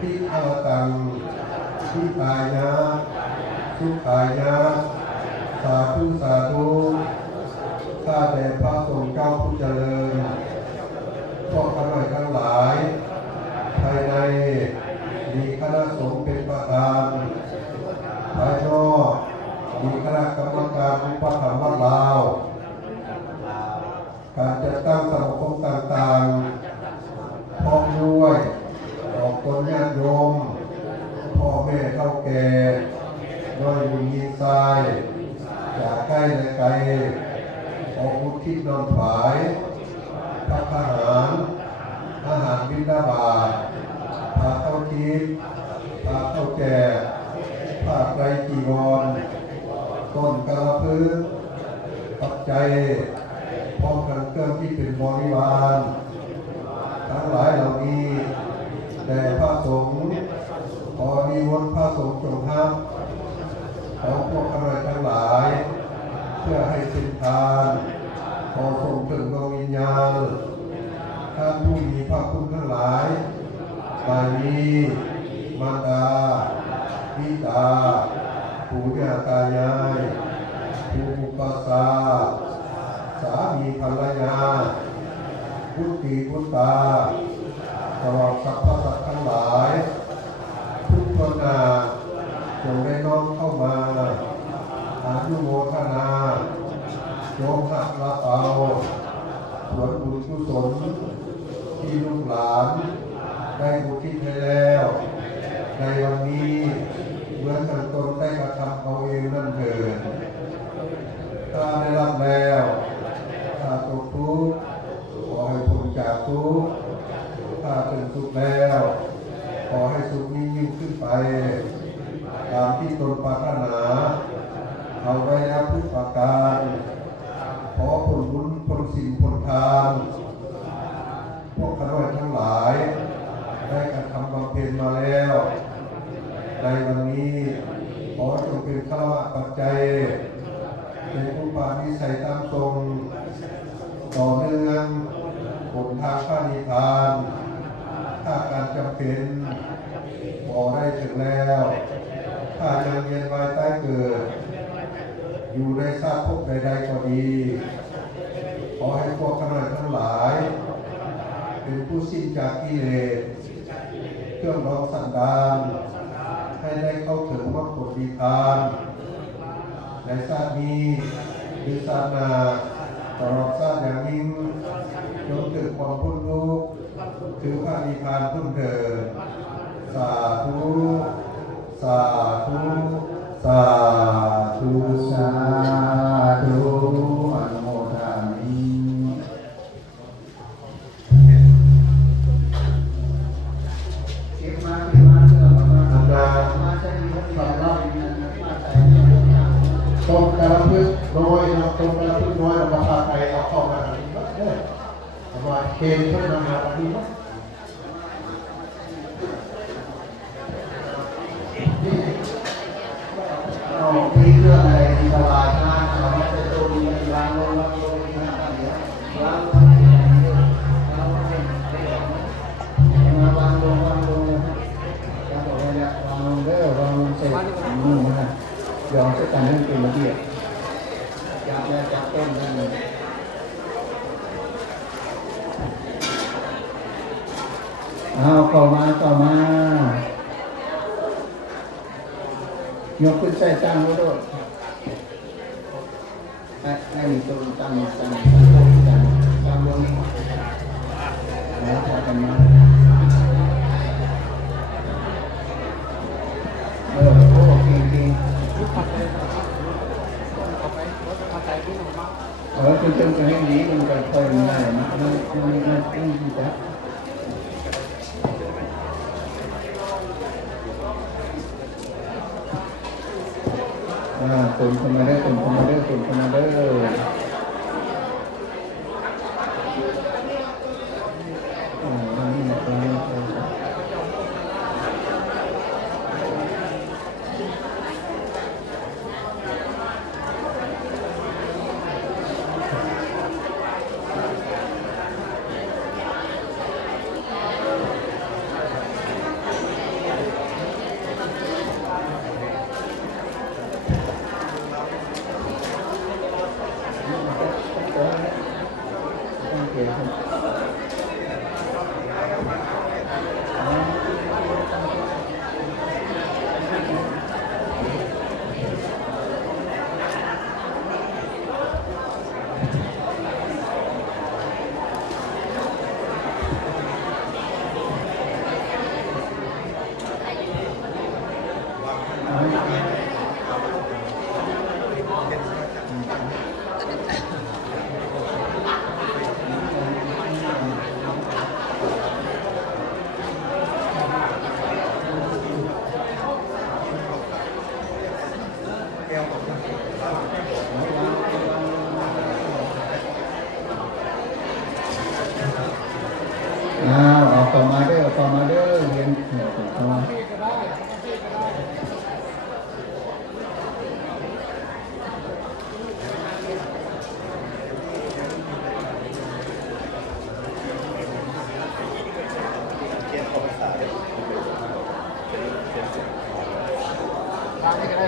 ทิฆาวตังทิตายะสุขายะสาธุสาธุข้าแต่พระสงฆ์เจ้าผู้เจริญพวกข้าพเจ้าทั้งหลายภายในมีคณะสงฆ์เป็นประธานภายนอกมีคณะกรรมการอุปถัมภ์วัดลาวการจัดตั้งสมาคมต่างๆพร้อมด้วยออกตนญาติโยมพ่อแม่เฒ่าแก่น้อยบุญยินทรายจากใกล้และไกลออกอุทิศน้อมถวายพระทหารอาหารบิณฑบาตพาเข้าทิพย์พาเข้าแจกผ้าไตรจีวรต้นกระพือปัจจัยพร้อมกันเครื่องที่เป็นบริวารทั้งหลายเหล่านี้แด่พระสงฆ์ขอนิมนต์พระสงฆ์จงห้ามของพวกข้าพเจ้าทั้งหลายเพื่อให้เป็นทานขอส่งถึงดวงวิญญาณท่านผู้มีพระคุณทั้งหลายบาลีมารดาบิดาปู่ย่าตายายผู้อุปสาสามีภรรยาพุทธีพุทธาตลอดสรรพสัตว์ทั้งหลายทุกคนจงได้น้อมเข้ามาอนุโมทนาจงหักละเอาผลบุญกุศลที่ลูกหลานได้อุทิศให้แล้วในวันนี้เหมือนกันตนได้กระทำเอาเองนั่นเถิดถ้าได้รับแล้วถ้าตกทุกข์ขอให้พ้นจากทุกข์ถ้าเป็นสุขแล้วขอให้สุขนี้ยิ่งขึ้นไปตามที่ตนปรารถนาเอาไว้แล้วทุกประการขอผลบุญผลศีลผลทานพวกข้าพเจ้าทั้งหลายได้กระทำบำเพ็ญมาแล้วในวันนี้ขอจงเป็นฆราวาสปัจจัยเป็นอุปาณิสัยตามทรงต่อเนื่องผลทางพระนิพพานถ้าการจำเป็นขอได้ถึงแล้วถ้ายังเวียนว่ายตายเกิดอยู่ในชาติภพใดๆก็ดีขอให้พวกข้าพเจ้าทั้งหลายเป็นผู้สิ้นจากกิเลสเครื่องรองสันดานให้ได้เข้าถึงมรรคผลนิพพานในชาตินี้หรือชาติหน้าตลอดชาติอย่างยิ่งจงถึงความพ้นทุกข์ถึงพระนิพพานทุ่งเถิดสาธุสาธุสาธุสาธุอนุโมทามิตรงกระพึกน้อยนะตรงกระพึกน้อยราคาไทยเอาเข้ามาอันนี้นะประมาณเกณฑ์เพิ่มมาอันนี้นะมีเครื่องอะไรที่ตลาดน้ำเราไม่ได้ตัวนี้วางลงวางลงนะเดี๋ยววางลงวางลงวางลงจะบอกว่าเนี่ยวางลงเด้อวางลงเสร็จนี่นะยอมจะการให้เป็นระเบียบจับต้นนั่นเลยเอาเข้ามายกขึ้นใส่ตั้งไว้ด้วยให้มีตัวตั้งลงแล้วพอกันมาโอ้จริงคุณจงจะให้ดีมันจะคอยง่ายนะไม่ดีจ้ะตุนคนมาได้ตุนคนมาได้ตุนคนมาได้นี่นะครับ ระ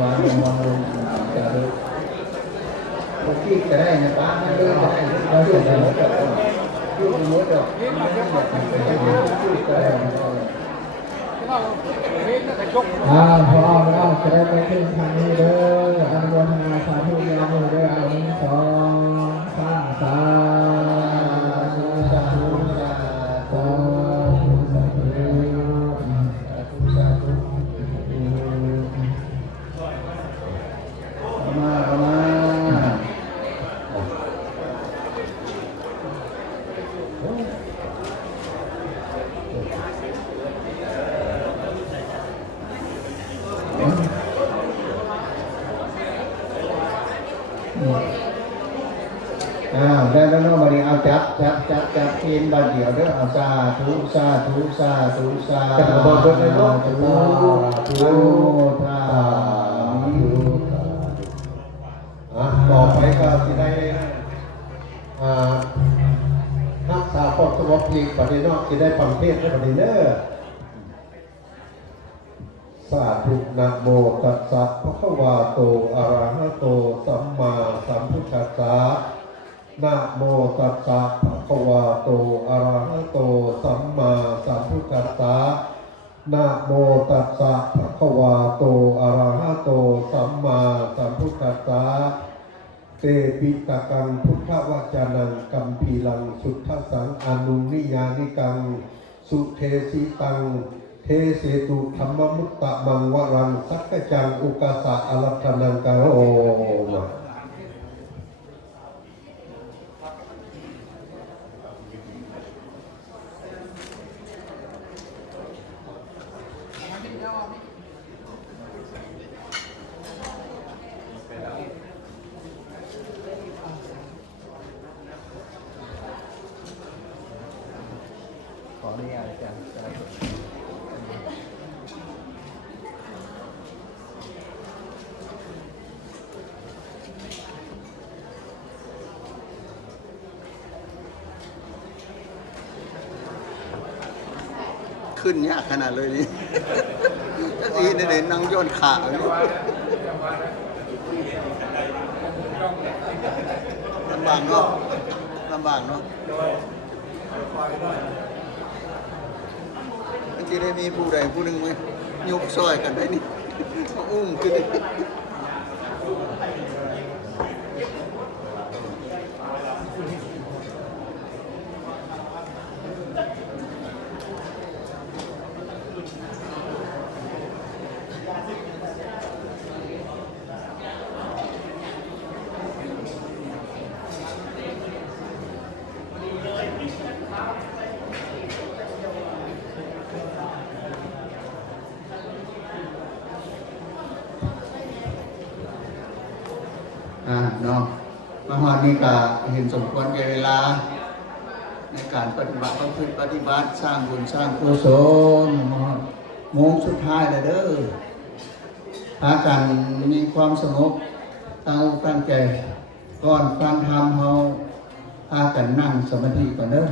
วังระวังลงจะรู้พวกที่จะได้นะป้าไม่ได้เราจะได้หมดกับยุ่งหมดกับไม่ได้หมดไปจะยุ่งก็ได้พอเราจะได้ไปขึ้นทางนี้เด้ออนุโมทนาสาธุยามุเด้ออันนี้สองสามสาธุสาธุสาธุสาธุสาธุเอามาได้แล้วเนาะวันนี้เอาจับเอ็นบาดเดียวเด้อเอาสาธุสาธุสาธุสาธุจะบอกด้วยเนาะสาธุสาธุต่อไปก็จะได้รักษาความสงบอีกประเด็นนอกจะได้ฟังเทศน์ในประเด็นเนอสาธุนะโมตัสสะภะคะวะโตอะระหะโตสัมมาสัมพุทธัสสะนะโมตัสสะภะคะวะโตอะระหะโตสัมมาสัมพุทธัสสะนะโมตัสสะภะคะวะโตอะระหะโตสัมมาสัมพุทธัสสะเตปิตะกังพุทธวจานังกัมพีลังสุทธสังอนุนิยานิกังสุเทสิตังเทเสตุธรรมมุตตะมังวรังสักกจังอุกาสะอรัตนังกะโรมาขออนุญาตอาจารย์ขึ้นยากขนาดเลยนี่ถ้าทีนี่เด่นนั่งย้อนขาเลยลำบากเนาะบางทีได้มีผู้ใดผู้หนึ่งไหมยกซอยกันได้นี่อุ้มขึ้นเนาะมาฮอดนี้ก็เห็นสมควรแก่เวลาในการปฏิบัติสร้างบุญสร้างกุศลมาฮอดโมงสุดท้ายเลยเด้อพากันมีความสงบตั้งใจก่อนฟังธรรมเฮาพากันนั่งสมาธิก่อนเด้อ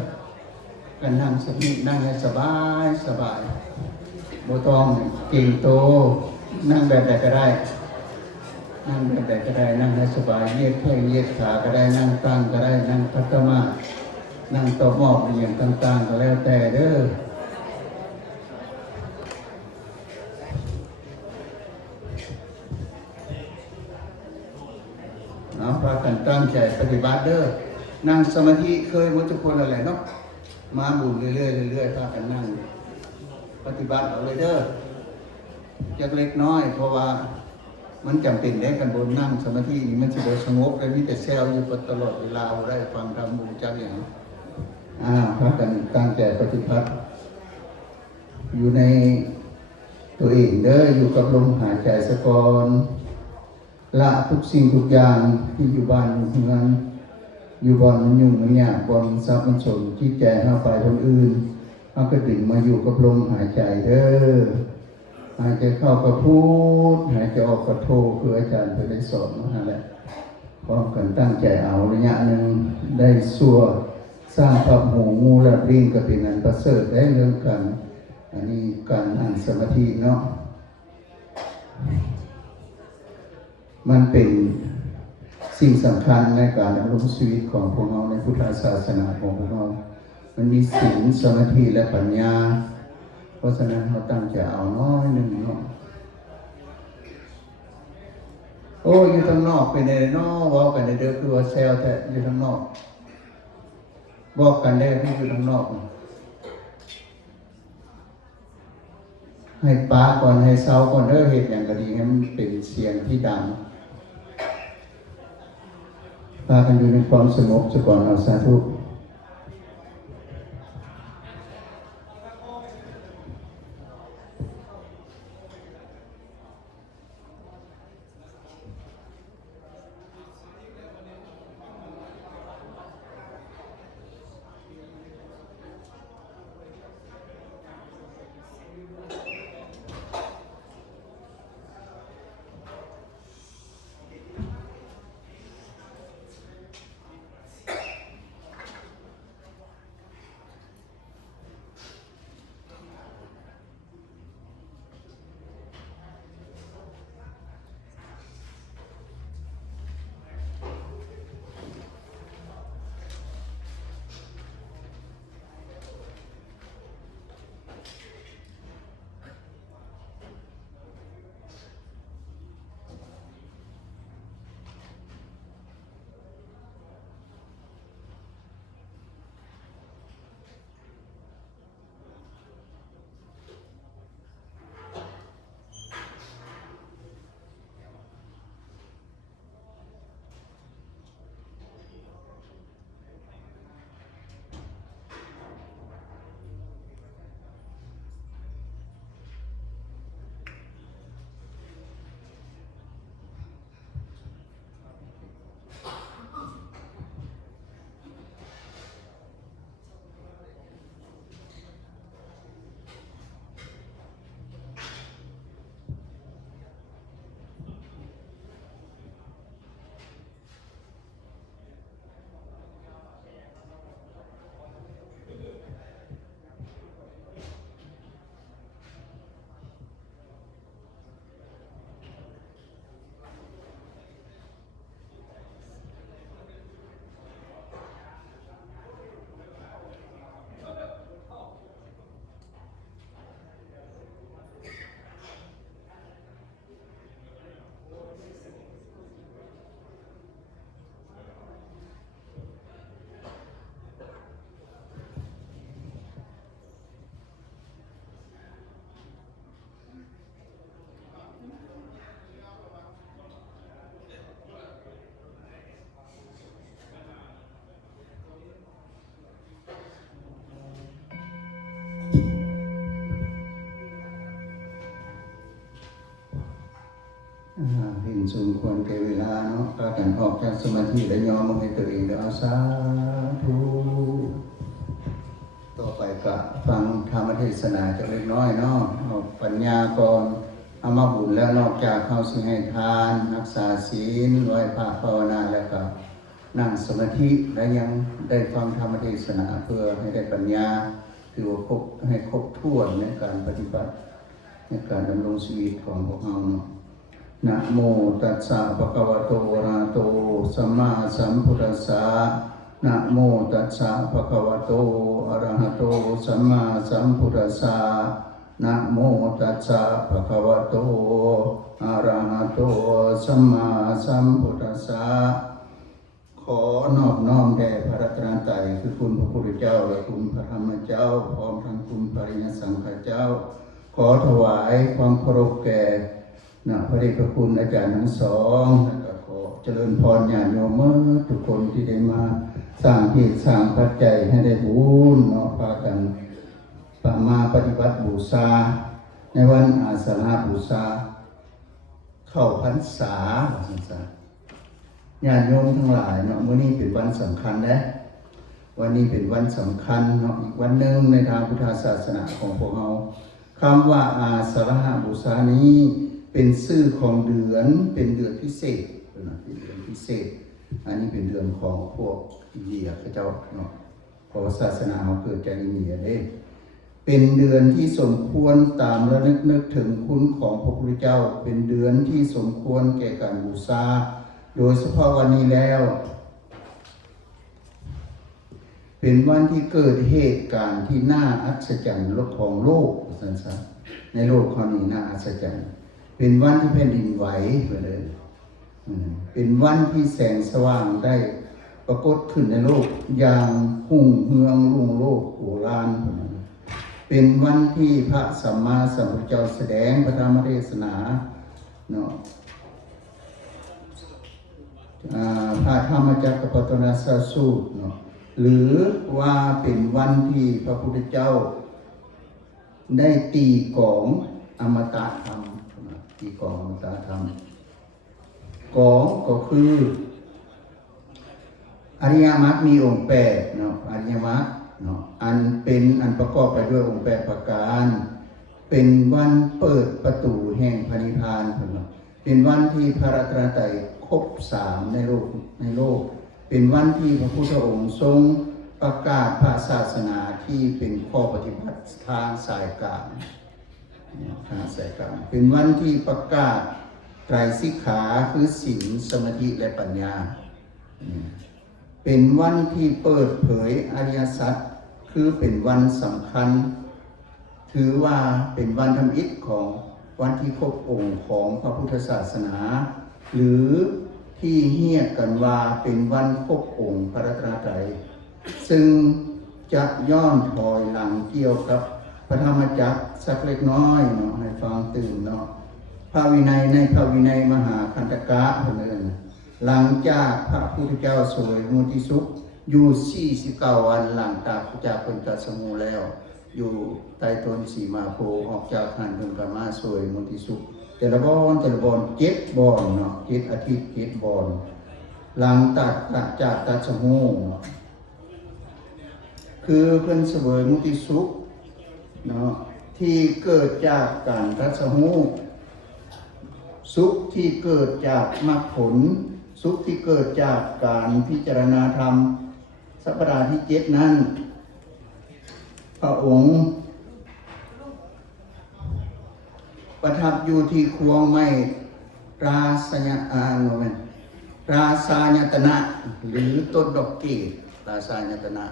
กันนั่งสมาธินั่งให้สบายบ่ต้องเก่งโตนั่งแบบใดก็ได้นั่งแบบใดก็ได้นั่งให้สบายเหยียดแข้งเหยียดขาก็ได้นั่งตั้งก็ได้นั่งพัฒนานั่งต่อหม้ออย่างต่างๆก็แล้วแต่เด้อพากันตั้งใจปฏิบัติเด้อนั่งสมาธิเคยมุทุกคนอะไรเนาะมาบุญเรื่อยพากันนั่งปฏิบัติเอาเลยเด้อจักเล็กน้อยเพราะว่ามันจำเป็นได้กันบนนั่งสมาธินี่มันจะสงบเลยมีแต่แซวอยู่ตลอดเวลาได้ฟังธรรมบูชาอย่างพากันตั้งใจปฏิบัติอยู่ในตัวเองเด้ออยู่กับลมหายใจสะก่อน ละทุกสิ่งทุกอย่างที่อยู่บ้านอยู่เมืองอยู่บ่อนมันยุ่งมันยากบ่อนทรัพย์มันสนที่แจเอาไปคนอื่นเอาก็ดึงมาอยู่กับลมหายใจเด้อหายใจเข้าก็พูดหายใจออกก็โทคืออาจารย์เคยได้สอนมาแหละพร้อมกันตั้งใจเอาระยะหนึ่งได้สั่วสร้างภาพหูงูและปริงก็เป็นงานประเสริฐได้เรื่องกันอันนี้การนั่งสมาธิเนาะมันเป็นสิ่งสำคัญในการดำรงชีวิตของพวกเราในพุทธศาสนาของพวกเรามันมีศีลสมาธิและปัญญาเพราะฉะนั้นเราตั้งใจเอาน้อยหนึ่งเนาะโอ้อยู่ทางนอกเป็นไงเนาะบอกกันในเด้อคือว่าแซวแต่อยู่ทางนอกบอกกันได้ที่อยู่ทางนอกให้ป้าก่อนให้เศร้าก่อนเด้อเหตุอย่างก็ดีให้มันเป็นเสียงที่ดังพากันอยู่ในความสงบซะก่อนเอาสาธุเห็นสมควรแก่เวลาเนาะพากันออกจากสมาธิและยอมให้ตัวเองได้เอาสาธุต่อไปก็ฟังธรรมเทศนาจะเล็กน้อยเนาะเอาปัญญาก่อนเอามาบุญแล้วนอกจากเข้าสิให้ทานรักษาศีลไหว้พระภาวนาแล้วก็นั่งสมาธิและยังได้ฟังธรรมเทศนาเพื่อให้ได้ปัญญาถือว่าให้ครบถ้วนในการปฏิบัติในการดำรงชีวิตของพวกเราเนาะนะโมตัสสะภะคะวะโตอะระหะโตสัมมาสัมพุทธัสสะนะโมตัสสะภะคะวะโตอะระหะโตสัมมาสัมพุทธัสสะนะโมตัสสะภะคะวะโตอะระหะโตสัมมาสัมพุทธัสสะขอนอบน้อมแด่พระรัตนตรัยคือคุณพระพุทธเจ้าและคุณพระธรรมเจ้าพร้อมทั้งคุณปริยสังฆเจ้าขอถวายความเคารพแก่พระเดชพระคุณอาจารย์ทั้งสองและขอเจริญพรญาติโยมทุกคนที่ได้มาสร้างเหตุสร้างปัจจัยให้ได้บุญพากันมาปฏิบัติบูชาในวันอาสาฬหบูชา เข้าพรรษาสันสาญาติโยมทั้งหลายเนาะมื้อนี้เป็นวันสำคัญนะวันนี้เป็นวันสำคัญเนาะอีกวันหนึ่งในทางพุทธศาสนาของพวกเราคำว่าอาสาฬหบูชานี้เป็นชื่อของเดือนเป็นเดือนพิเศษเป็นเดือนพิเศษอันนี้เป็นเดือนของพวกอินเดียพระเจ้าเนาะเพราะศาสนาเขาเกิดจากอินเดียเด้เป็นเดือนที่สมควรตามระนึกถึงคุณของพระพุทธเจ้าเป็นเดือนที่สมควรแก่การบูชาโดยเฉพาะวันนี้แล้วเป็นวันที่เกิดเหตุการณ์ที่น่าอัศจรรย์ของโลกสั้นๆในโลกข้อนี้น่าอัศจรรย์เป็นวันที่แผ่นดินไหวไปเลยเป็นวันที่แสงสว่างได้ปรากฏขึ้นในโลกอย่างหุ่งเฮืองรุ่งโลกโอฬารเป็นวันที่พระสัมมาสัมพุทธเจ้าแสดงพระธรรมเทศนาเนาะพระธรรมจักรปัตตนสูตรเนาะหรือว่าเป็นวันที่พระพุทธเจ้าได้ตีกองอมตะธรรมตีกองอมตะธรรมกองก็คืออริยมรรคมีองค์8เนาะอริยมรรคเนาะอันประกอบไปด้วยองค์8ประการเป็นวันเปิดประตูแห่งพระนิพพานเป็นวันที่พระรัตนตรัยครบ3ในโลกเป็นวันที่พระพุทธองค์ทรงประกาศพระศาสนาที่เป็นข้อปฏิบัติทางสายกลางเป็นวันที่ประกาศไตรสิกขาคือศีลสมาธิและปัญญาเป็นวันที่เปิดเผยอริยสัจคือเป็นวันสำคัญถือว่าเป็นวันทำอิฐของวันที่ครบองค์ของพระพุทธศาสนาหรือที่เรียกกันว่าเป็นวันครบองค์พระรัตนตรัยซึ่งจะย้อนถอยหลังเกี่ยวกับพระธรรมจักรสักเล็กน้อยเนาะให้ฟังตื่นเนาะพระวินัยในพระวินัยมหาคันธกะเพิ่นหลังจากพระพุทธเจ้าเสวยมุติสุขอยู่49วันหลังจากพระเจ้าเพิ่นตรัสรู้แล้วอยู่ใต้ต้นสีมาโพออกจากหันเพิ่นก็มาเสวยมุติสุขแต่ละบอน7บอนเนาะ7อาทิตย์7บอนหลังจากตรัสรู้คือเพิ่นเสวยมุติสุขเนาะที่เกิดจากการตรัสรู้สุขที่เกิดจากมรรคผลสุขที่เกิดจากการพิจารณาธรรมสัปดาห์ที่7นั้นพระองค์ประทับอยู่ที่ควงไม้ราสญตนะหรือต้นดอกเกศราสญตนะ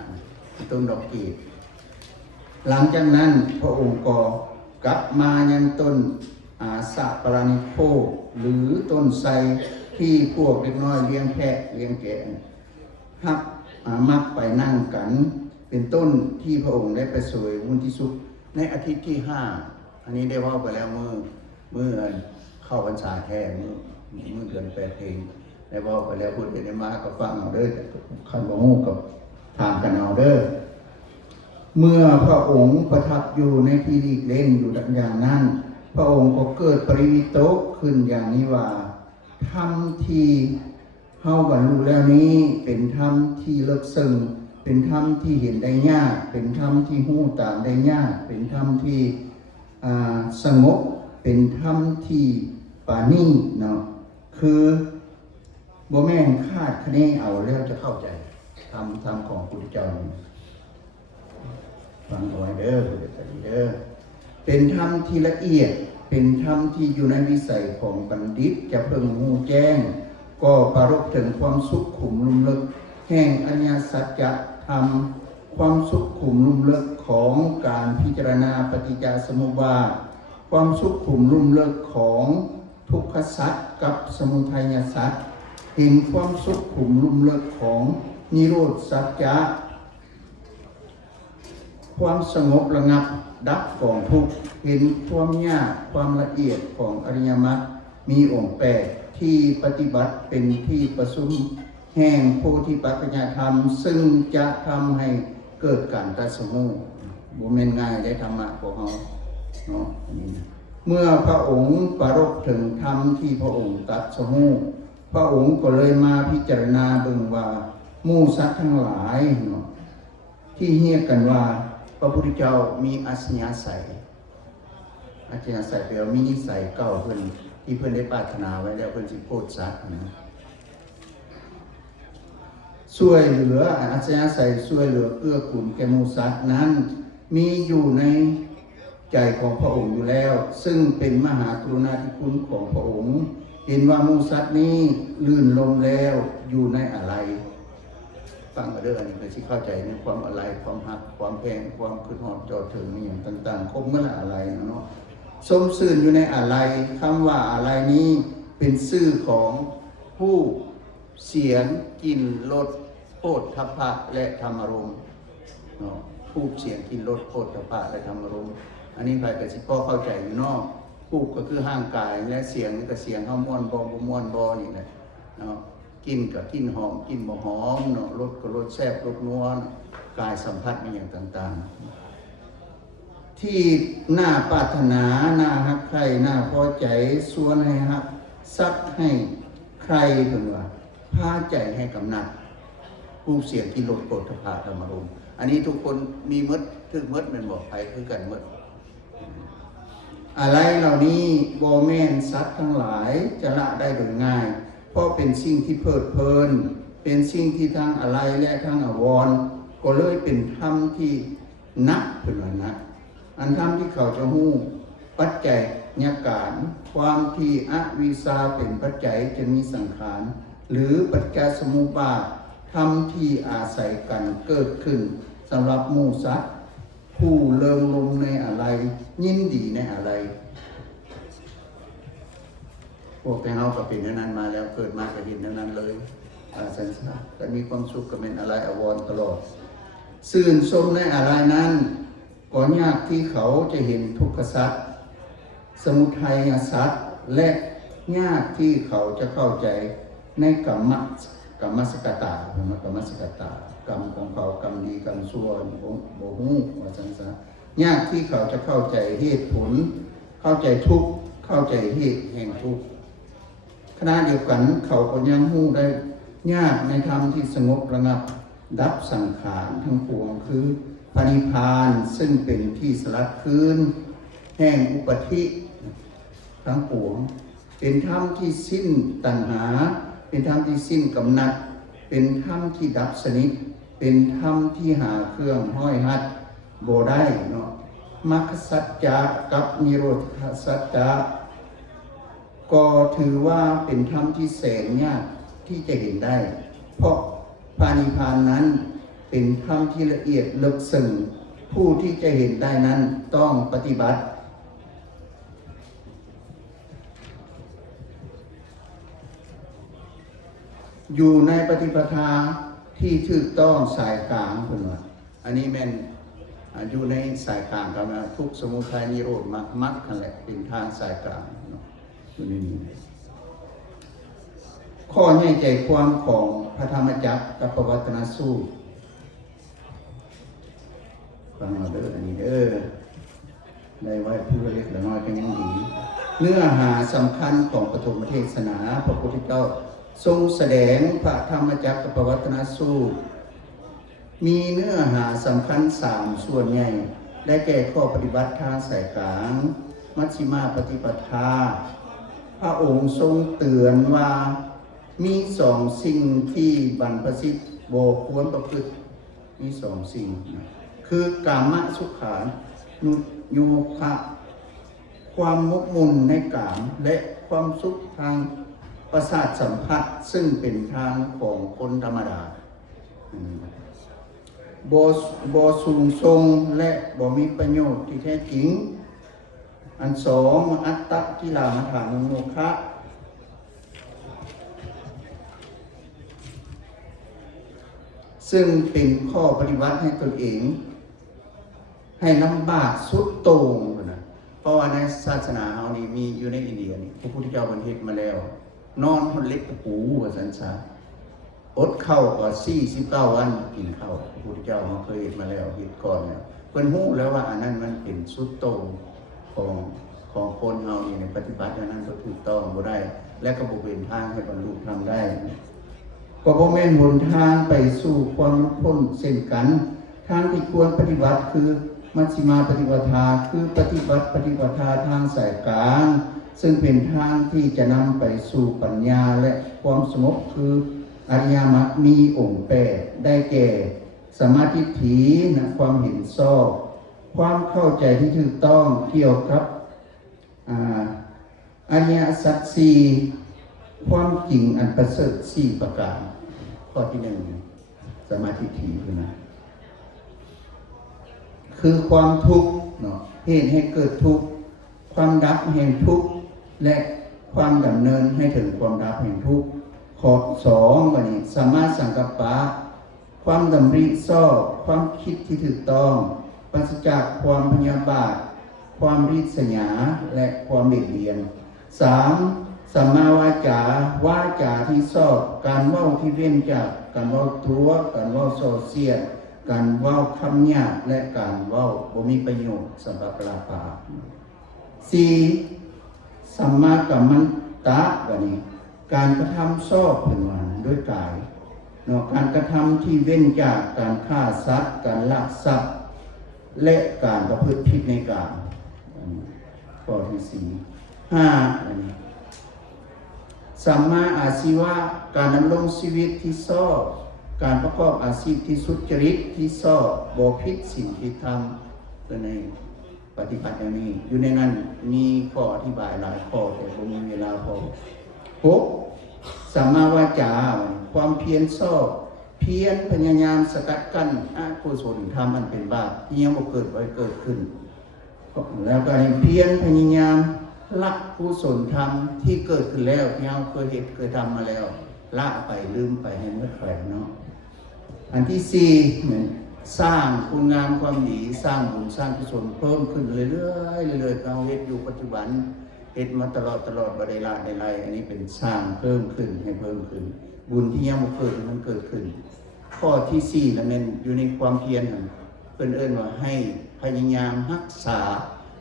ต้นดอกเกศหลังจากนั้นพระองค์ก็กลับมายังต้นอาสะปรานิโคหรือต้นไทรที่พวกเล็กน้อยเลี้ยงแพะเลี้ยงแกะมักไปนั่งกันเป็นต้นที่พระองค์ได้ไปเสวยมุติสุขในอาทิตย์ที่5อันนี้ได้ว่าไปแล้วเมื่อเข้าพรรษาแท้เมื่อเดือน8เพลงได้ว่าไปแล้วพูดได้มาก็ฟังเอาเด้อคันบ่ฮู้กับถามกันเอาเด้อเมื่อพระองค์ประทับอยู่ในที่หลีกเล่นอยู่อย่างนั้นพระองค์ก็เกิดปริวิตกขึ้นอย่างนี้ว่าธรรมที่เฮาบรรลุแล้วนี้เป็นธรรมที่เลิศซึ้งเป็นธรรมที่เห็นได้ยากเป็นธรรมที่ฮู้ตามได้ยากเป็นธรรมที่สงบเป็นธรรมที่ปราณีตเนาะคือบ่แม่นคาดคะเนเอาแล้วจะเข้าใจธรรมของพระพุทธเจ้าฟังเอาไว้เด้อเป็นธรรมที่ละเอียดเป็นธรรมที่อยู่ในวิสัยของบัณฑิตจะเพิ่งรู้แจ้งก็ปรารภถึงความสุขขุมลุ่มลึกแห่งอริยสัจธรรมความสุขขุมลุ่มลึกของการพิจารณาปฏิจจสมุปบาทความสุขขุมลุ่มลึกของทุกขสัจกับสมุทัยสัจเห็นความสุขขุมลุ่มลึกของนิโรธสัจจะความสงบระงับดับของทุกข์เห็นความยากความละเอียดของอริยมรรคมีองค์8ที่ปฏิบัติเป็นที่ประชุมแห่งโพธิปัจจยธรรมซึ่งจะทำให้เกิดการตรัสรู้บ่แม่นง่ายได้ธรรมะของเราเนาะ เมื่อพระองค์ประรบถึงธรรมที่พระองค์ตรัสรู้พระองค์ก็เลยมาพิจารณาเบิ่งว่าหมู่สัตว์ทั้งหลายเนาะที่เรียกกันว่าพระพุทธเจ้ามีอัจฉริยะใสอัจฉริยะใสแปลว่ามีนิสัยเก่าเพิ่นที่เพิ่นได้ปรารถนาไว้แล้วเพิ่นสิโพธิสัตว์นะช่วยเหลืออัจฉริยะใสช่วยเหลือเกื้อกูลแก่หมู่สัตว์นั้นมีอยู่ในใจของพระองค์อยู่แล้วซึ่งเป็นมหากรุณาธิคุณของพระองค์เห็นว่าหมู่สัตว์นี้ลื่นลมแล้วอยู่ในอะไรฟังมาเด้ออันนี้คือสิเข้าใจในความอะไรความหักความแพงความคืนหอดจอดถึงนี่อย่างต่างๆครบเมื่ออะไรเนาะสมซื่นอยู่ในอะไรคำว่าอะไรนี้เป็นชื่อของผู้เสียงกินรสโภฏฐัพพะและธรรมารมณ์เนาะผู้เสียงกินรสโภฏฐัพพะและธรรมารมณ์อันนี้ใครก็สิพอเข้าใจอยู่เนาะผู้ก็คือห่างกายและเสียงนี่ก็เสียงเฮาม่วนบ่ม่วนบ่นี่แหละเนาะกินกับกินหอมกินบ่หอมเนาะรสก็รสแซ่บรสนัวกายสัมผัสมีอย่างต่างๆที่น่าปรารถนาน่าฮักใครน่าพอใจส่วนให้ฮักซักให้ใครเพิ่นว่าพาใจให้กำนัดผู้เสียงกินรสโภฏฐัพพะธรรมารมณ์อันนี้ทุกคนมีหมดถึงหมดแม่นบ่ไปคือกันหมดอะไรเหล่านี้บ่แม่นสัตว์ทั้งหลายจะละได้โดยง่ายเพราะเป็นสิ่งที่เพลิดเพลินเป็นสิ่งที่ทั้งอะไรและทั้งอวรก็เลยเป็นธรรมที่นักเป็นว่านักอันธรรมที่เขาจะฮู้ปัจจัยญาการความที่อวิชชาเป็นปัจจัยจะมีสังขารหรือปัจจัยสมุปบาทธรรมที่อาศัยกันเกิดขึ้นสำหรับหมู่สัตว์ผู้เลิงลมในอะไรยินดีในอะไรพวกแต่เฮาก็เป็นนั้นมาแล้วเกิดมาก็เห็นนั้นเลยสันสาแต่มีความสุขก็เป็นอะไรอวรตลอดซื่นชมในอะไรนั้นก็ยากที่เขาจะเห็นทุกขสัจสมุทัยสัจและยากที่เขาจะเข้าใจในกรรมสกตากรรมสกตากรรมของเขากรรมดีกรรมชั่วโมหูว่าสันสายากที่เขาจะเข้าใจเหตุผลเข้าใจทุกข์เข้าใจเหตุแห่งทุกข์ขณะเดียวกันเขาก็ยังหู้ได้ยากในธรรมที่สงบระงับดับสังขารทั้งปวงคือพระนิพพานซึ่งเป็นที่สลัดคืนแห่งอุปธิทั้งปวงเป็นธรรมที่สิ้นตัณหาเป็นธรรมที่สิ้นกำหนัดเป็นธรรมที่ดับสนิทเป็นธรรมที่หาเครื่องห้อยหัดบ่ได้เนาะมรรคสัจจะกับนิโรธสัจจะก็ถือว่าเป็นธรรมที่แสนยากที่จะเห็นได้เพราะพระนิพพานนั้นเป็นธรรมที่ละเอียดลึกซึ้งผู้ที่จะเห็นได้นั้นต้องปฏิบัติอยู่ในปฏิปทาที่ถูกต้องสายกลางเพิ่นว่าอันนี้แม่นอยู่ในสายกลางกันนะทุกสมุทัยนิโรธมรรคนั่นแหละเป็นทางสายกลางเนาะอยู่ในนี้ข้อให้ใจความของพระธรรมจักรกับปวัตตนสูตรฟังเอาเด้ออันนี้เด้อได้ไว้ผู้เล็กและน้อยก็ยังดีเนื้อหาสำคัญของปฐมเทศนาพระพุทธเจ้าทรงแสดงพระธรรมจักรกับปวัตตนสูตรมีเนื้อหาสำคัญ3ส่วนใหญ่ได้แก่ข้อปฏิบัติทางสายกลางมัชฌิมาปฏิปทาพระองค์ทรงเตือนว่ามี2สิ่งที่บรรพชิตบ่ควรประพฤติมี2สิ่งคือกามสุขานุโยคะความมกมุ่นในกามและความสุขทางประสาทสัมผัสซึ่งเป็นทางของคนธรรมดาบ่สูงทรงและบ่มีประโยชน์ที่แท้จริงอันสองอัตตกิลมัฏฐานุโยคะซึ่งเป็นข้อปฏิบัติให้ตนเองให้ลำบากสุดโต่งนะเพราะว่าในศาสนาเฮานี่มีอยู่ในอินเดียนี่พระพุทธเจ้าบันทึกมาแล้วนอนทนเล็กตะปูว่าสันสาอดข้าวกว่า49วันกินข้าวพระพุทธเจ้ามาเคยเห็นมาแล้วเห็นก่อนแล้วเพิ่นฮู้แล้วว่าอันนั้นมันเป็นสุดโต่งของ ของคนเฮานี่ในปฏิบัติอันนั้นก็ถูกต้องบ่ได้ และก็บ่เป็นทางให้บรรลุธรรมได้ก็บ่แม่นหนทางไปสู่ความหลุดพ้นเช่นกันทางที่ควรปฏิบัติคือมัชฌิมาปฏิปทาคือปฏิบัติปฏิปทาทางสายกลางซึ่งเป็นทางที่จะนำไปสู่ปัญญาและความสงบคืออริยมรรคมีองค์8ได้แก่สมาธิฏฐินะความเห็นชอบความเข้าใจที่ถูกต้องเกี่ยวกับอริยสัจสี่ความจริงอันประเสริฐ4ประการข้อที่1สมาธิฏฐิคือความทุกข์เนาะเหตุให้เกิดทุกข์ความดับแห่งทุกข์และความดำเนินให้ถึงความดับแห่งทุกข์ข้อ2วันนี้สัมมาสังกัปปะความดำริชอบความคิดที่ถูกต้องปราศจากความพยาบาทความริษยาและความเบียดเบียน3สัมมาวาจาวาจาที่ชอบการเว้าที่เว้นจากการเว้าทั่วการเว้าโซเชียลการเว้าคำหยาบและการเว้าบ่มีประโยชน์สำหรับปราปา4สัมมากัมมันตะวันนี้การกระทำชอบเป็นวันด้วยกายเนาะการกระทำที่เว้นจากการฆ่าสัตว์การลักทรัพย์และการประพฤติผิดในกามข้อที่5อันนี้สัมมาอาชีวะการดำรงชีวิตที่ชอบการประกอบอาชีพที่สุจริตที่ชอบบ่ผิดศีลผิดธรรมในปฏิบัติอย่างนี้อยู่ในนั้นมีข้ออธิบายหลายข้อแต่ผมมีเวลาพอ6สัมมาวาจาความเพียรชอบเพียรพยายามสกัดกั้นอกุศลธรรมอันเป็นบาปที่ยังบ่เกิดบ่เกิดขึ้นแล้วก็เพียรพยายามละกุศลธรรมที่เกิดขึ้นแล้วที่เราเคยเห็นเคยทำมาแล้วละไปลืมไปให้หมดไปเนาะอันที่4เหมือนสร้างคุณงามความดีสร้างบุญสร้างกุศลเพิ่มขึ้นเรื่อยๆเรื่อยๆเราเฮ็ดอยู่ปัจจุบันเฮ็ดมาตลอดบ่ได้ละได้ไรอันนี้เป็นสร้างเพิ่มขึ้นให้เพิ่มขึ้นบุญที่ยังบ่เกิดมันเกิดขึ้นข้อที่4แล้วแม่นอยู่ในความเพียรนั่นเพิ่นเอิ้นว่าให้พยายามรักษา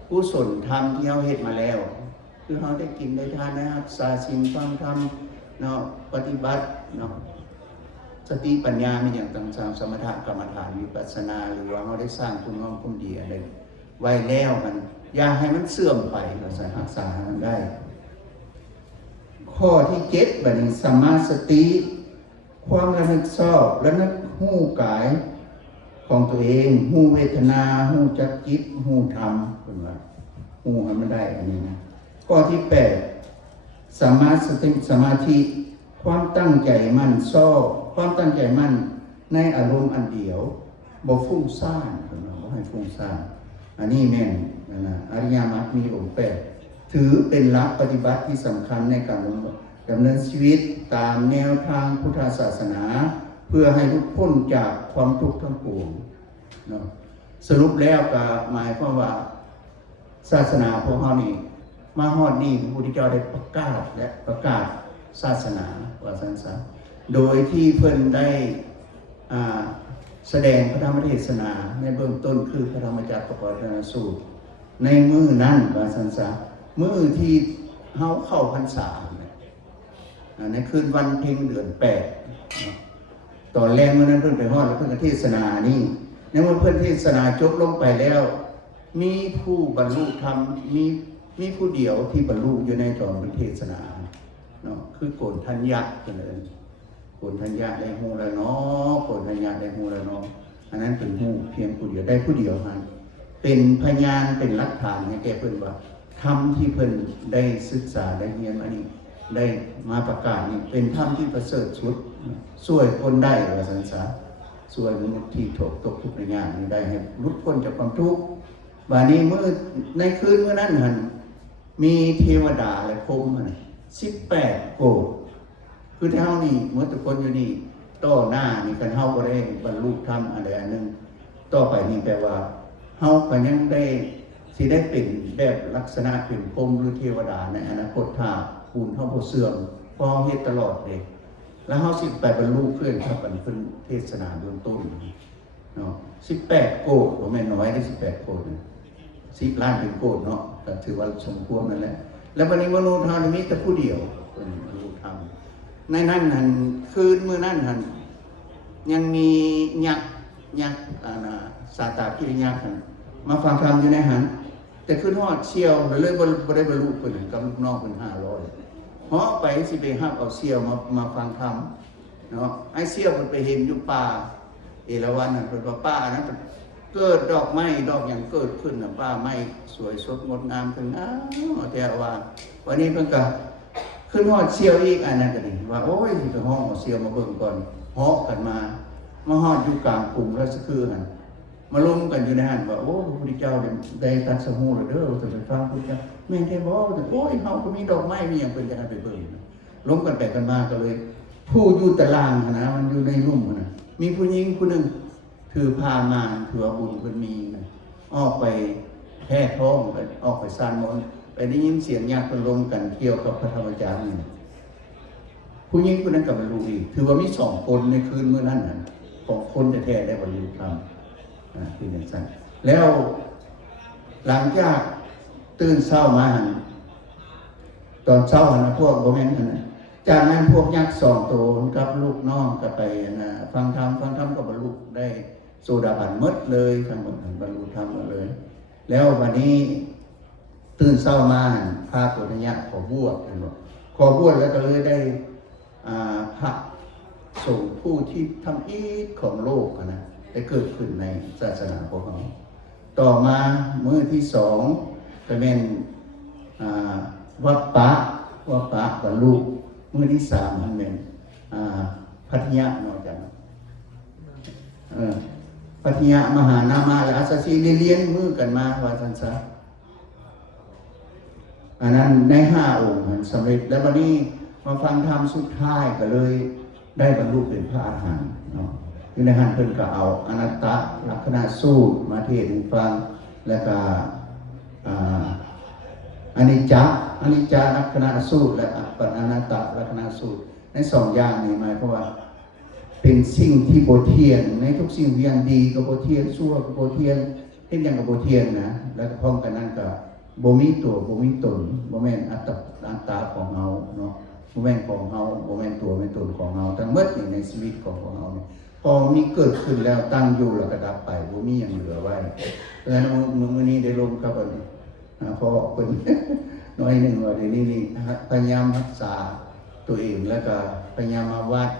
กุศลธรรมที่เราเฮ็ดมาแล้วคือเราได้กินได้ทานได้รักษาศีลฟังธรรมเนาะปฏิบัติเนาะสติปัญญามีอย่างต่างๆสมถะกรรมฐานวิปัสสนาหรือว่าเราได้สร้างคุณงามความดีอะไรไว้แล้วมันอย่าให้มันเสื่อมไปเราสามารถรักษามันได้ข้อที่7บัดนี้สัมมาสติความระลึกชอบระลึกรู้กายของตัวเองรู้เวทนารู้จักจิตรู้ธรรมเป็นว่ารู้ให้มันได้อันนี้นะข้อที่8สัมมาสติสมาธิความตั้งใจมั่นชอบความตั้งใจมั่นในอารมณ์อันเดียวบ่ฟุ้งซ่านเป็นว่าบ่ให้ฟุ้งซ่านอันนี้แม่นนะอริยมรรคมีองค์8ถือเป็นหลักปฏิบัติที่สำคัญในการดำเนินชีวิตตามแนวทางพุทธศาสนาเพื่อให้หลุดพ้นจากความทุกข์ทั้งปวงเนาะสรุปแล้วก็หมายความว่าศาสนาพวกเฮานี่มาฮอดนี้พระพุทธเจ้าได้ประกาศศาสนาว่าซั่นๆโดยที่เพิ่นได้แสดงพระธรรมเทศนาในเบื้องต้นคือพระธรรมจักรปวัตนสูตรในมื้อนั้นว่าซั่นๆมื้อที่เฮาเข้าพรรษาในคืนวันเพ็ญเดือน8ตอนแรกเมื่อนั้นเพิ่นไปฮอดแล้วเพิ่นก็เทศนานี่ในเมื่อเพิ่นเทศนาจบลงไปแล้วมีผู้บรรลุธรรมมีผู้เดียวที่บรรลุอยู่ในตอนเพิ่นเทศนาเนาะคือโกณฑัญญะเพิ่นเอิ้นโกณฑัญญะได้ฮู้แล้วเนาะโกณฑัญญะได้ฮู้แล้วเนาะอันนั้นเป็นฮู้เพียงผู้เดียวได้ผู้เดียวเท่านั้นเป็นพยานเป็นหลักฐานให้แก่เพิ่นว่าธรรมที่เพิ่นได้ศึกษาได้เรียนมานี่ได้มาประกาศนี่เป็นธรรมที่ประเสริฐสุดช่วยคนได้ว่าซั่นซะช่วยมนุษย์ที่ตกทุกข์ในยามนี้ได้ให้หลุดพ้นจากความทุกข์บัดนี้มื้อในคืนมื้อนั้นหั่นมีเทวดาและพรหม18โกฏคือเฮานี่เมื่อทุกคนอยู่นี่ต่อหน้านี่กันเฮาบ่ได้บรรลุธรรมอันใดอันหนึ่งต่อไปนี่แปลว่าเฮาก็ยังได้สิได้เป็นแบบลักษณะเป็นพรหมหรือเทวดาในอนาคตถ้าบุญเฮาบ่เสื่อมพอเฮ็ดตลอดเด้แล้วเฮาสิไปบรรลุเพื่อนครับอันเพิ่นเทศนาเบื้องต้นเนาะ18โกฏบ่แม่นน้อยได้18โกฏ 10 ล้านเป็นโกดเนาะก็ถือว่าสมควรนั่นแหละแล้ววันนี้มนุษย์เฮานี่มีแต่ผู้เดียวเป็นผู้ทำในนั้นหันคืนมื้อนั้นหันยังมียักษ์ซาตากิริยักษ์หันมาฟังธรรมอยู่ในหันแต่ขึ้นฮอดเชี่ยวเลยบ่ได้บรรลุเพิ่นกับลูกน้องเพิ่น500เหาะไปสิไปรับเอาเชี่ยวมาฟังธรรมเนาะไอ้เชี่ยวเพิ่นไปเห็นอยู่ป่าเอราวัณนั่นเพิ่นว่าป่านั้นเกิดดอกไม้ดอกหยังเกิดขึ้นน่ะป่าไม้สวยสดงดงามขึ้นแต่ว่าวันนี้เพิ่นก็ขึ้นฮอดเชี่ยวอีกอันนั้นก็ดีว่าโอ้ยสิไปฮ้องเอาเชี่ยวมาเบิ่งก่อนเหาะกันมาฮอดอยู่กลางกรุงราชคฤห์หั่นมาล้มกันอยู่ในหันว่าโอ้พระพุทธเจ้าได้ตรัสรู้แล้วเด้อจะไปฟังพระพุทธเจ้าแม่นแท้บ่แต่โอ้ยเฮาก็มีดอกไม้มีหยังเพิ่นจะให้ไปเบิ่งล้มกันไปกันมาก็เลยผู้อยู่ตารางนะมันอยู่ในลุ่มนะมีผู้หญิงผู้หนึงถือพามาถือบุญเพิ่นมีนะออกไปแพ้ท้องไปออกไปซ่านมนต์ไปได้ยินเสียงญาติเพิ่นลงกันเกี่ยวกับพระธรรมจารย์นี่ผู้หญิงผู้นั้นก็บรรลุอีกถือว่ามี2คนในคืนมื้อนั้นน่ะของคนแท้ๆได้บรรลุธรรมคืออย่างนั้นแล้วหลังจากตื่นเช้ามาตอนเช้านะพวกโบแมนนะจากนั้นพวกยักษ์2 ตัวกับลูกน้องก็ไปฟังธรรมก็บรรลุได้โสดาบันหมดเลยทั้งหมดบรรลุธรรมหมดเลย แล้ววันนี้ตื่นเช้ามาพาตัวนิยะขอบวชแล้วก็เลยได้พระส่งผู้ที่ทำอิฐของโลกนะได้เกิดขึ้นในศาสนาของเราต่อมามื้อที่2ก็เป็นวัปปะบรรลุมื้อที่3มันเป็นพัทยะเนาะจังพัทยะมหานามาและอัสสชีเรียนมือกันมาว่าซั่นซะอันนั้นใน5 องค์มันสำเร็จแล้ววันนี้มาฟังธรรมสุดท้ายก็เลยได้บรรลุเป็นพระอรหันต์เนาะคือในหันเพิ่นก็เอาอนัตตลักษณะสูตรมาเทศน์ให้ฟังแล้วก็อนิจจลักษณะสูตรและอนัตตลักษณะสูตรใน2อย่างนี้หมายความว่าเป็นสิ่งที่บ่เที่ยงในทุกสิ่งอย่างดีก็บ่เที่ยงชั่วก็บ่เที่ยงเฮ็ดหยังก็บ่เที่ยงนะแล้วก็พร้อมกันนั้นก็บ่มีตัวบ่มีตนบ่แม่นอัตตาของเฮาเนาะบ่แม่นของเฮาบ่แม่นตัวแม่นตนของเฮาทั้งหมดนี่ในชีวิตของเฮานี่พอมีเกิดขึ้นแล้วตั้งอยู่แล้วก็ดับไปบ่มีหยังเหลือไว้แล้วมื้อนี้ได้ลงกับพอเพิ่น น้อยหนึ่งว่าเดี๋ยวนี้พยายามรักษาตัวเองแล้วก็พยายามมาวัด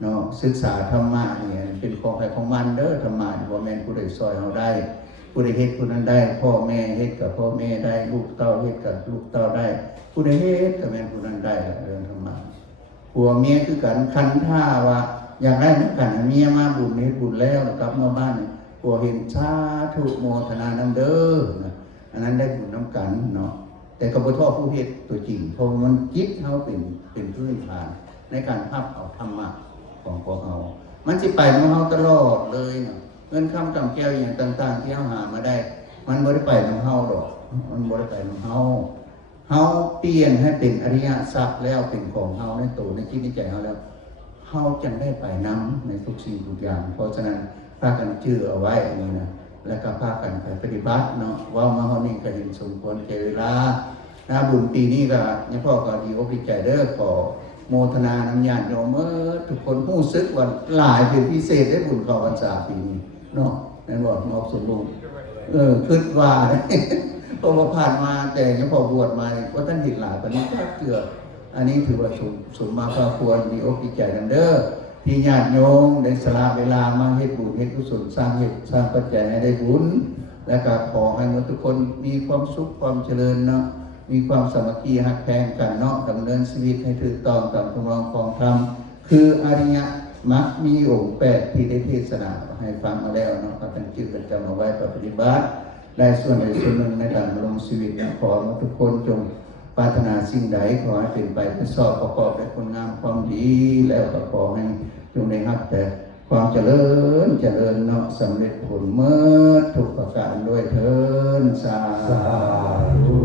เนาะศึกษาธรรมะเนี่ยเป็นของใครของมันเด้อธรรมะบ่แม่นผู้ใดซอยเฮาได้ผู้ใดเฮ็ดผู้นั้นได้พ่อแม่เฮ็ดกับพ่อแม่ได้ลูกเต้าเฮ็ดกับลูกเต้าได้ผู้ใดเฮ็ดก็แม่นผู้นั้นได้เรื่องธรรมะผัวเมียคือกันคันท่าว่าอยากได้เหมือนกันเมียมาบุญเฮ็ดบุญแล้วกลับมาบ้านผัวเห็นสาธุโมทนานำเด้ออันนั้นได้บุญนำกันเนาะแต่ก็บ่ท้อผู้เฮ็ดตัวจริงเพราะมันจิตเฮาเป็นพื้นฐานในการรับเอาธรรมะของพวกเฮามันสิไปของเฮาตลอดเลยเนาะเงินคำกำแก้วอย่างต่างๆที่เฮาหามาได้มันบ่ได้ไปของเฮาดอกมันบ่ได้ไปของเฮาเปลี่ยนให้เป็นอริยทรัพย์แล้วเป็นของเฮาในตัวในจิตในใจเฮาแล้วเฮาจึงได้ไปนำในทุกสิ่งทุกอย่างเพราะฉะนั้นพากันชื่อเอาไว้อันนี้นะแล้วก็พากันไปปฏิบัติเนาะว่ามาเฮานี่ก็เห็นสมควรแก่เวลาบุญปีนี้ก็ยังพ่อก็ดีอกดีใจเด้อขอโมทนาน้ำญาติโยมทุกคนรู้สึกว่าหลายเป็นพิเศษได้บุญเข้าพรรษาปีนี้เนาะนั่นบอกมอบสมบูรณ์คิดว่าเพราะว่าผ่านมาแต่ยังพอบวชมาว่าท่านเห็นหลายปานนี้ก็เกือบอันนี้ถือว่าสมมาพระควรมีอกดีใจกันเด้อที่ญาติโยมได้สละเวลามาเฮ็ดบุญเฮ็ดกุศลสร้างปัจจัยให้ได้บุญและก็ขอให้ทุกคนมีความสุขความเจริญเนาะมีความสามัคคีฮักแพงกันเนาะดำเนินชีวิตให้ถูกต้องตามคำร้องของธรรมคืออริยมรรคมีองค์8ที่ได้เทศนาให้ฟังมาแล้วเนาะก็ตั้งจิตประจำเอาไว้ปฏิบัติได้ส่วนใดส่วนหนึ่งในการดำรงชีวิตขอทุกคนจงปรารถนาสิ่งใดขอให้เป็นไปเพื่อสอบประกอบด้วยคุณงามความดีแล้วก็ขอให้จงได้รับแต่ความเจริญเนาะสำเร็จผลเมื่อทุกประการด้วยเถิดสาธุ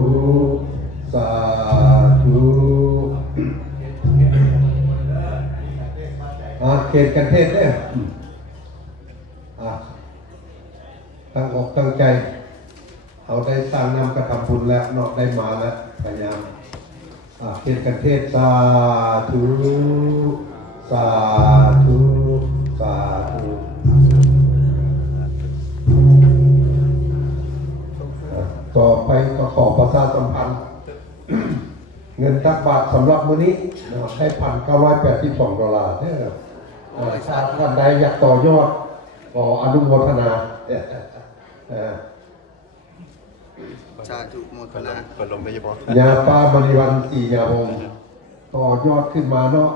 เขตกันเทศเนี่ยตั้งอกตั้งใจ เราได้สร้างนำกระทำบุญแล้วเนาะได้มาแล้วพยายามเทศกันเทศสาธุสาธุสาธุต่อไปก็ขอประชาสัมพันธ์ เงินตักบาทสำหรับมื้อนี้นะครับให้$1,982เนี่ยครับถ้าท่านใดอยากต่อยอดก็อนุโมทนาสาธุโมทนา คนลมได้ยังบ่ ยาป้าบริวันสี่ยาองค์ต่อยอดขึ้นมาเนาะ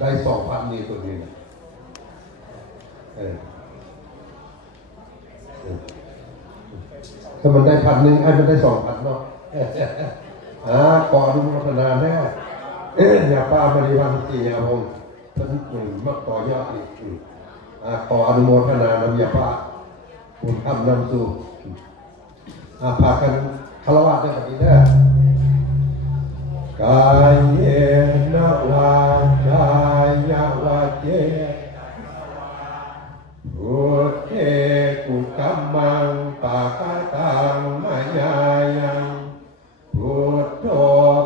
ได้2,000นี่ตัวนี้นะถ้ามันได้1,000ให้มันได้2,000เนาะก่ออนุโมทนาแน่ยาป้าบริวันสี่ยาองค์ท่านมักต่อยอดอีกก่ออนุโมทนานำยาป้าบุญทำนำสู่พากันคารวะได้แบบนี้นะกายเยนะวาจายะวะเจพุทเทกุกัมมังปะกะตังมายายังพุทโธ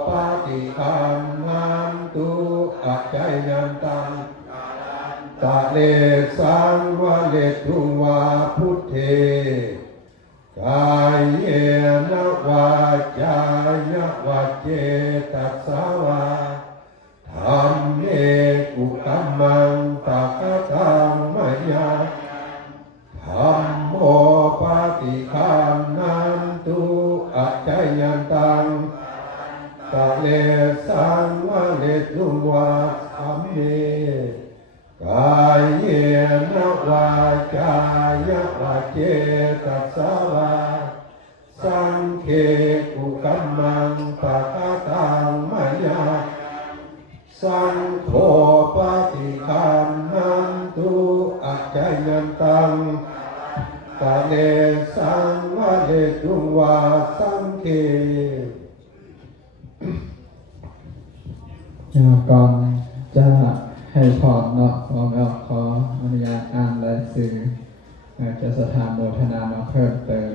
ปะติคัมมันตุอัจจายันตังตะเลสังวะเลตุวาพุทเทกายเยนะวาจายะวะเจตัสสาวาธัมเมกุกัมมังปะกะตังมายาธัมโมปะติคันนันตุอัจจายันตังตะเลสังวะเลตุวาธัมเมกายเยนะวาจายะวะเจตัสสาวาสังเคกุกัมมังปะกะตังมายาสังโฆปะติคันนันตุอัจจายันตังตะเลสังวะเลตุวาสังเคก่อนจะให้พรเนาะขออนุญาตอ่านรายชื่อจะสถานโมทนาเพิ่มเติม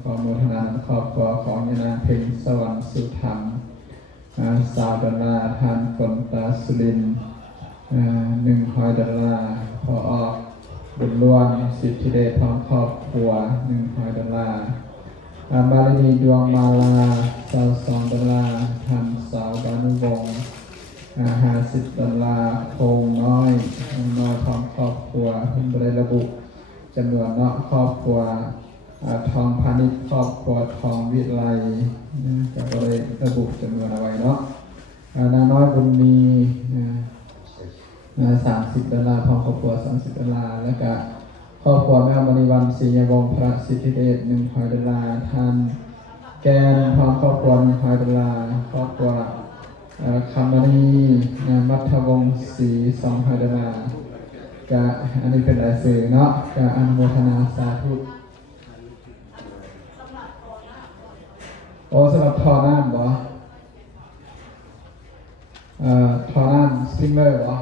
ขอโมทนาครอบครัวของยานางเพ็ญสวรรค์สุธรรม$1,000ทานฝนตาสุรินทร์$100พอออกบุญล้วนสิทธิเดชพร้อมครอบครัว$100บาลีดวงมาลา$22ทานสาวบานุวงศ์$50โคงน้อยน้อยพร้อมครอบครัวคุณบริระบุจำนวนเนาะครอบครัวทองพาณิชย์ครอบครัวทองวิไลจะบริระบุจำนวนเอาไว้เนาะนางน้อยบุญมี$30พร้อมครอบครัว$30แล้วก็ครอบครัวแม่มณีวันศรียวงศ์พระสิทธิเดช$100ท่านแกนพร้อมครอบครัว$100ครอบครัวคำมณีมัทวงศ์ศรี$200กะอันนี้เป็นรายชื่อเนาะกะอนุโมทนาสาธุโอ้สำหรับทอน้ำบ่ทอน้ำสปริงเมอร์บ่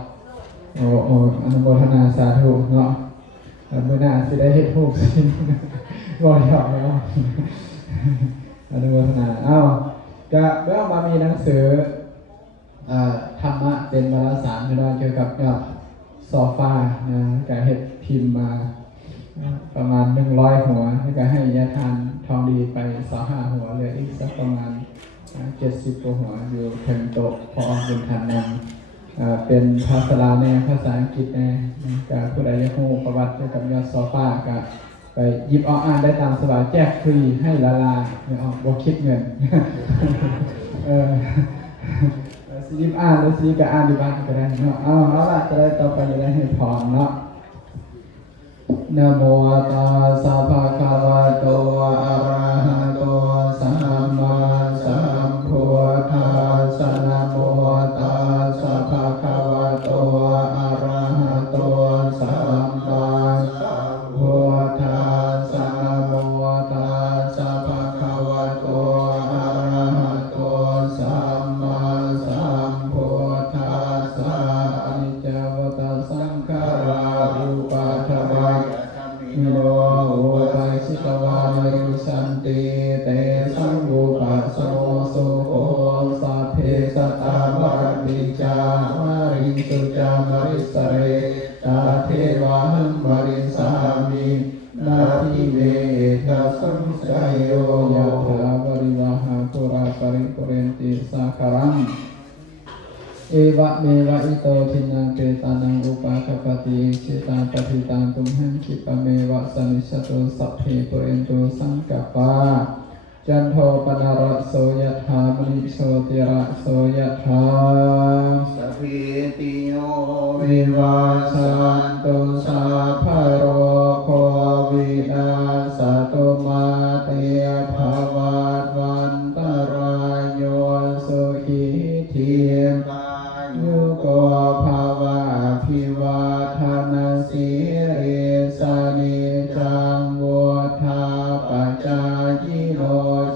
โอ้อนุโมทนาสาธุเนาะเมื่อหน้าสิได้เฮ็ดรูปสิบ่ยอมแล้วอนุโมทนากะเมื่อมามีหนังสือธรรมะเป็นวารสารเกี่ยวกับโซฟาการเฮ็ดพิมพ์มาประมาณ100หัวแล้วก็ให้ยาทานทองดีไป25หัวเหลืออีกสักประมาณ70กว่าหัวอยู่เทิงโต๊ะพอบุญทันนำเป็นภาษาลาวแน่ภาษาอังกฤษแน่ก็ผู้ใดอยากรู้ประวัติเกี่ยวกับยอดโซฟาก็ไปหยิบเอาอ่านได้ตามสบายแจกฟรีให้ละลาไม่ออกบ่คิดเงินสิหยิบอ่านหรือสิก็อ่านดีบ้างก็ได้เนาะเอาล่ะจะได้ต่อไปจะได้ให้พรเนาะนะโมตัสสะภะคะวะโตอะระหะโตสัมมาสัมพุทธัสสะนะโมตัสสะภะคะวะโตอะระหะโตสัมมาสัมพุทธัสสะนะโมตัสสะภะคะวะโตอะระหะโตสัมมาสัมพุทธัสสะอนิจจวัฏสังขาราอุปาทวะมิโลอุปาสิตวานิโร ตาวาริจาวาริสุจามริสเรตาเทวาหังบริสามินาทิเมตาสังสยโยยะถาวริวหาปุราปริปุเรนติสาคารังเอวะเมวะอิโตทินังเปตานังอุปาคปติชิตังปฏิตังตุมหังคิปะเมวะสมิชฉตุสัพเพปุเรนตุสังกัปปาจันโทปนาระโสยถามณิโชติระโสยถาสัพพิติโยวิวาสันตุสัพพะโรโควินาศตุมาเตภวัตวันตรายโยสุขีทีกายุ ยุโกภาวะพิวาทนาสีริสานิจังวุธาปัจจายิโน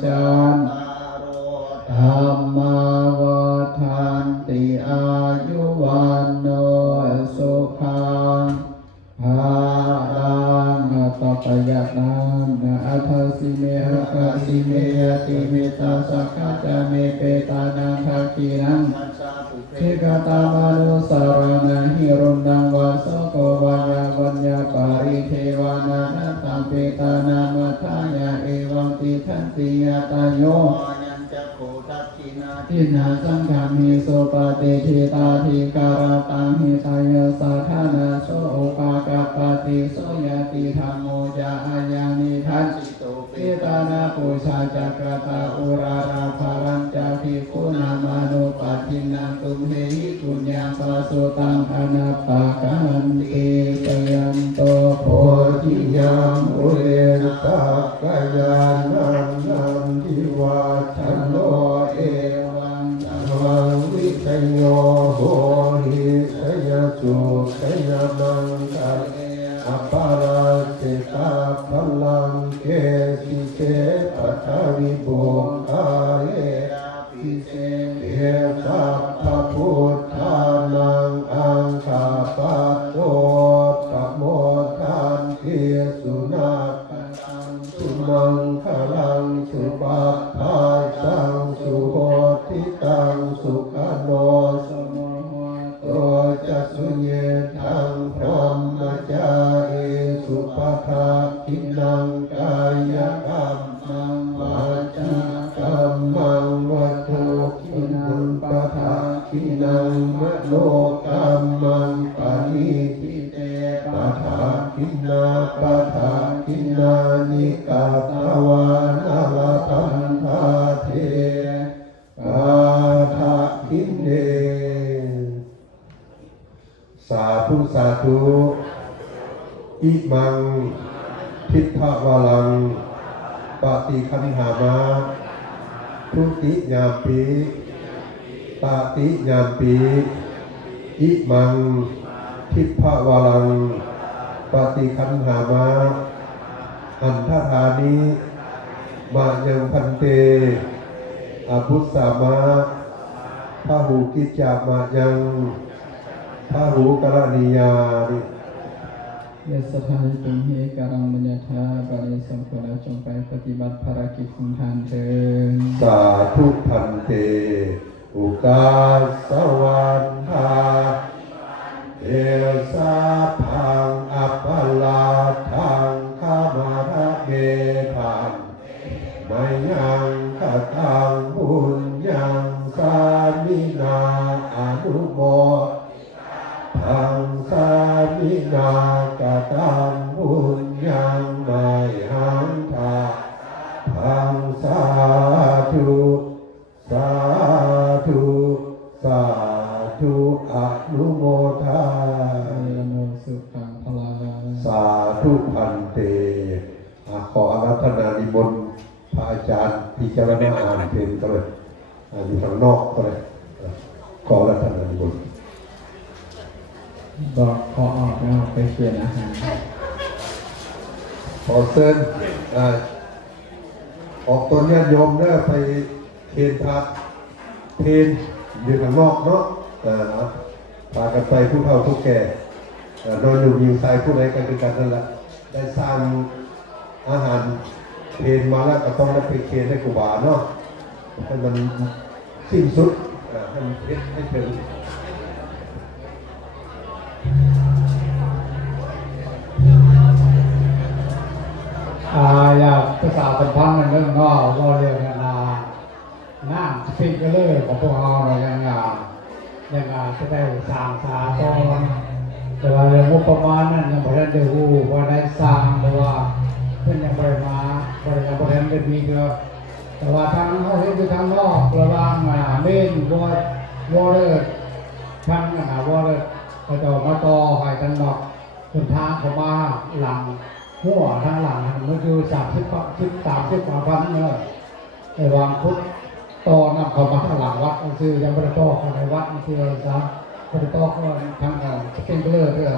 จันตารโร ธรรมาวัฏันติอายุวันโนสุขังภาลังต่อไปยากน้ำนะอัทสิเมหะคาสิเมยติเมตตาสักขะจาเมเปตานังทักขีนัง มัจจาปุเพ เทกตามานุสารนังหิรุนังวาสโกวัญญาวัญญาปาริเทวานานัตตังเปตานามัทายาเอวังติทันติยาตาโย ยัญจะโคทักขินา ทินาสังฆามิโสปะเตทิตาทิการาตังหิตายาสาธานาโสโอปากาปติโสยติธรรมโมจาอายังนิทัน จิตโตเป เปตานาปุชาจักรตาอุราราภารัญจาภิกขุนามานุปัฏฐินังตุมเหหิปุญญังปะสุตังอนัปปะกันติสยันโตโพ โพธิยามอุเรนตักกายานันนันทิวาทันโนเอ วัง วังวิชยโยโหหิสยสุสยมังกัลอปาราเจตาพลังเกสิเกปัทวิโบกาเล ปิเส เอสัพพพุทธานังอังคาปัตโตปะโมทันเทสุนาคังสุมังคลังสุปัปพาสังสุโหติตังสุขโน สมโห โตจัสสุเยทังพรหมจารีสุปภาคินังกายกรรมังวาจากรรมังวัตถุคินังปะทาคินังมโนกรรมังปานิทิเตปะทาคินาปะทาคินานิกาตวานาลพันธาเทปาทาคินเน สาธุสาธุอิมังทิฏฐวาลังปฏิคันหามาทุติยามปีตาติยามปีอิมังทิฏฐวาลังปฏิคันหามาอันทธานิมายังพันเตอภุสสามะพะหูกิจจามายังพระหูกรณียานิ ยสถานตุมเหการังมัญญาธาบริสัมโพธิจงไปปฏิบัติภารกิจของท่านเถิด สาธุพันเต อุกาสวันทาเอสาพังอัปปลาทังขมาระเมพังไม่ยังขะทังบุญยังสามินาอนุโมทังสามินากตังบุญยังไม่หังทาทังสาธุสาธุสาธุอนุโมทา เยโนสุขังพลา สาธุพันเตขออาราธนานิมนต์พระอาจารย์พิจารณาอ่านเพลงก็เลยอยู่ข้างนอกก็เลยขออาราธนานิมนต์ บอกขอออกแล้วไปเขียนอาหาร ขอเชิญออกตัวญาติโยมเด้อไปเคนพระเพนอยู่ข้างนอกเนาะพากันไปผู้เฒ่าผู้แก่นอนอยู่ยิงทรายผู้ใดกันคือกันนั่นแหละได้สร้างอาหารเพนมาแล้วก็ต้องได้ไปเคนให้ครูบาเนาะให้มันสิ้นสุด ให้มันคิดให้ถึง อยากภาษาสัมพันธ์มันเรื่องนอกก็เรื่องน้ำสปริงเกอร์ของพวกเราอย่างจะได้สร้างสาตอนแต่ว่าเรื่องงบประมาณนั้นยังไม่ได้ดูว่าได้สร้างหรือว่าเพื่อนยังไม่ได้มาบริการบริการเป็นมีเดียวแต่ว่าทางเขาเห็นอยู่ทางนอกระหว่างเมนวอเตอร์ทางวอเตอร์เขาจะมาต่อให้ทางนอกจนทางเขามาหลังหัวทางหลังมันอยู่30-30 พันเนอะในวางพุทธต่อนำเขามาทางหลังวัดนั่นคือยังไม่ได้ต่อเข้าในวัดนั่นคืออะไรซะไม่ได้ต่อเข้าทางสปริงเกอร์ด้วย